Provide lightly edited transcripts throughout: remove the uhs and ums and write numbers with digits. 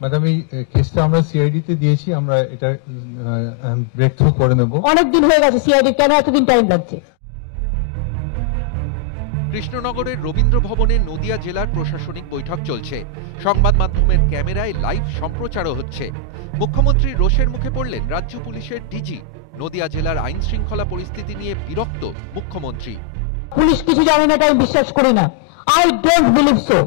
Madam, এই কেসটা আমরা সিআইডি তে দিয়েছি, আমরা এটা ব্রেক থ্রু করে নেব। অনেক দিন হয়ে গেছে সিআইডি, কেন এতদিন টাইম লাগছে? কৃষ্ণনগরের রবীন্দ্র ভবনে নদিয়া জেলার প্রশাসনিক বৈঠক চলছে। সংবাদ মাধ্যমের ক্যামেরায় লাইভ সম্প্রচারও হচ্ছে। মুখ্যমন্ত্রী রোষের মুখে পড়লেন রাজ্য পুলিশের ডিজি। নদিয়া জেলার আইন শৃঙ্খলা পরিস্থিতি নিয়ে বিরক্ত মুখ্যমন্ত্রী। পুলিশ কিছু জানে না, তাই বিশ্বাস করি না। I don't believe so.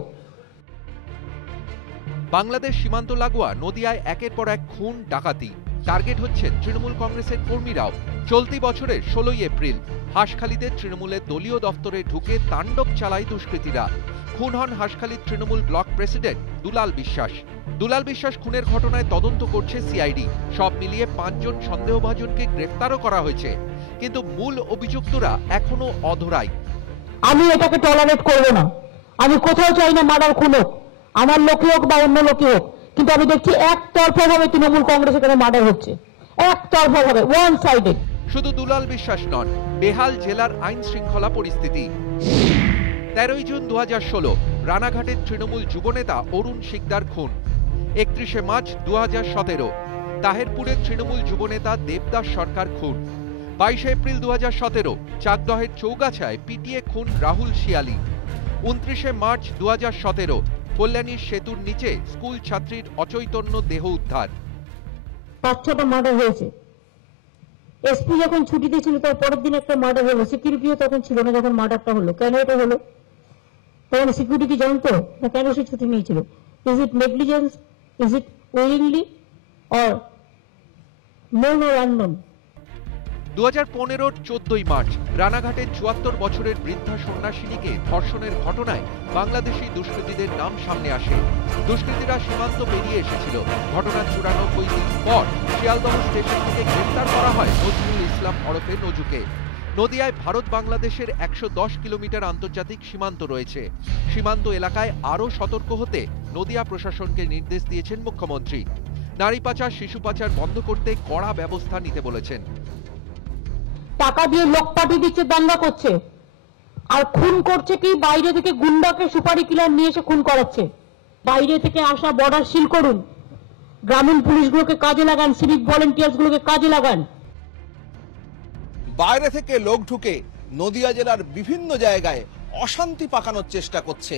Bangladesh সীমান্ত লাগোয়া নদিয়ায় একের পর এক খুন ডাকাতি। টার্গেট হচ্ছেন তৃণমূল কংগ্রেসের কর্মীরাও। চলতি বছরের 16 এপ্রিল হাঁসখালিতে তৃণমূলের দলীয় দফতরে ঢুকে তাণ্ডব চালায় দুষ্কৃতীরা। খুন হন হাঁসখালির তৃণমূল ব্লক প্রেসিডেন্ট দুলাল বিশ্বাস। দুলাল বিশ্বাস খুনের ঘটনায় তদন্ত করছে সিআইডি। সব মিলিয়ে 5 জন সন্দেহভাজনকে গ্রেফতারও করা হয়েছে, কিন্তু মূল অভিযুক্তরা এখনো অধরাই। আমি এটাকে টলারেট করব না। আমি কোথাও চাই না মার্ডার খুন হোক, আমার লোকে হোক বা অন্য লোকে হোক, কিন্তু আমি দেখছি একতরফা ভাবে তৃণমূল কংগ্রেসের এখানে মার্ডার হচ্ছে, একতরফা ভাবে, ওয়ান সাইডেড। শুধু দুলাল বিশ্বাস নন, বেহাল জেলার আইন শৃঙ্খলা পরিস্থিতি। 13 জুন 2016 রানাঘাটের তৃণমূল যুবনেতা অরুণ শিকদার খুন। 31 মার্চ 2017 তাহেরপুরের তৃণমূল যুবনেতা দেবদাস সরকার খুন। 22 এপ্রিল 2017 চাকদহের চৌগাছায় পিটিয়ে খুন রাহুল শিয়ালি। 29 মার্চ 2017 কল্যাণীর সেতুর নিচে স্কুল ছাত্রীর অচৈতন্য দেহ উদ্ধার। 5-6টা মার্ডার হয়েছে। এসপি যখন ছুটিতে ছিল তার পরের দিন একটা মার্ডার হলো। সিকিউরিটিও তখন ছিল না যখন মার্ডারটা হলো। কেন এটা হলো? তখন সিকিউরিটি কি জানতো না কেন সে ছুটি নিয়েছিল? Is it negligence? Is it willingly or known or unknown? 2015 14 March রানাঘাটের 74 বছরের বৃদ্ধা সন্ন্যাসিনীকে ধর্ষণের ঘটনায় বাংলাদেশি দুষ্কৃতীদের নাম সামনে আসে। দুষ্কৃতীরা সীমান্ত পেরিয়ে এসেছিল। ঘটনার 94 দিন পর শিয়ালদহ স্টেশন থেকে গ্রেফতার করা হয় নজরুল ইসলাম ওরফে নজুকে। নদিয়ায় ভারত বাংলাদেশের 110 কিলোমিটার আন্তর্জাতিক সীমান্ত রয়েছে। সীমান্ত এলাকায় আরও সতর্ক হতে নদিয়া প্রশাসনকে নির্দেশ দিয়েছেন মুখ্যমন্ত্রী। নারী পাচার, শিশু পাচার বন্ধ করতে কড়া ব্যবস্থা নিতে বলেছেন। টাকা দিয়ে লোক পাঠিয়ে দিচ্ছে, দাঙ্গা করছে, আর খুন করছে কি বাইরে থেকে গুন্ডাকে সুপারি কিলার নিয়ে এসে খুন করাচ্ছে। বাইরে থেকে আসা বর্ডার সিল করুন, গ্রামীণ পুলিশগুলোকে কাজে লাগান, সিভিক ভলেন্টিয়ার্স গুলোকে কাজে লাগান। বাইরে থেকে লোক ঢুকে নদিয়া জেলার বিভিন্ন জায়গায় অশান্তি পাকানোর চেষ্টা করছে।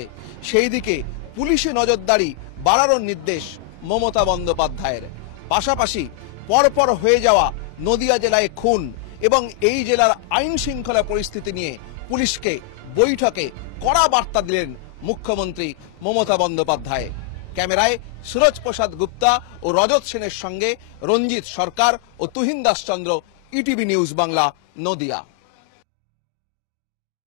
সেই দিকে পুলিশি নজরদারি বাড়ানোর নির্দেশ মমতা বন্দ্যোপাধ্যায়ের। পাশাপাশি পরপর হয়ে যাওয়া নদিয়া জেলায় খুন এবং এই জেলার আইন শৃঙ্খলা পরিস্থিতি নিয়ে পুলিশকে বৈঠকে কড়া বার্তা দিলেন মুখ্যমন্ত্রী মমতা বন্দ্যোপাধ্যায়। ক্যামেরায় সুরজ প্রসাদ গুপ্তা ও রজত সেনের সঙ্গে রঞ্জিত সরকার ও তুহিন দাস চন্দ্র, ইটিভি নিউজ বাংলা, নদিয়া।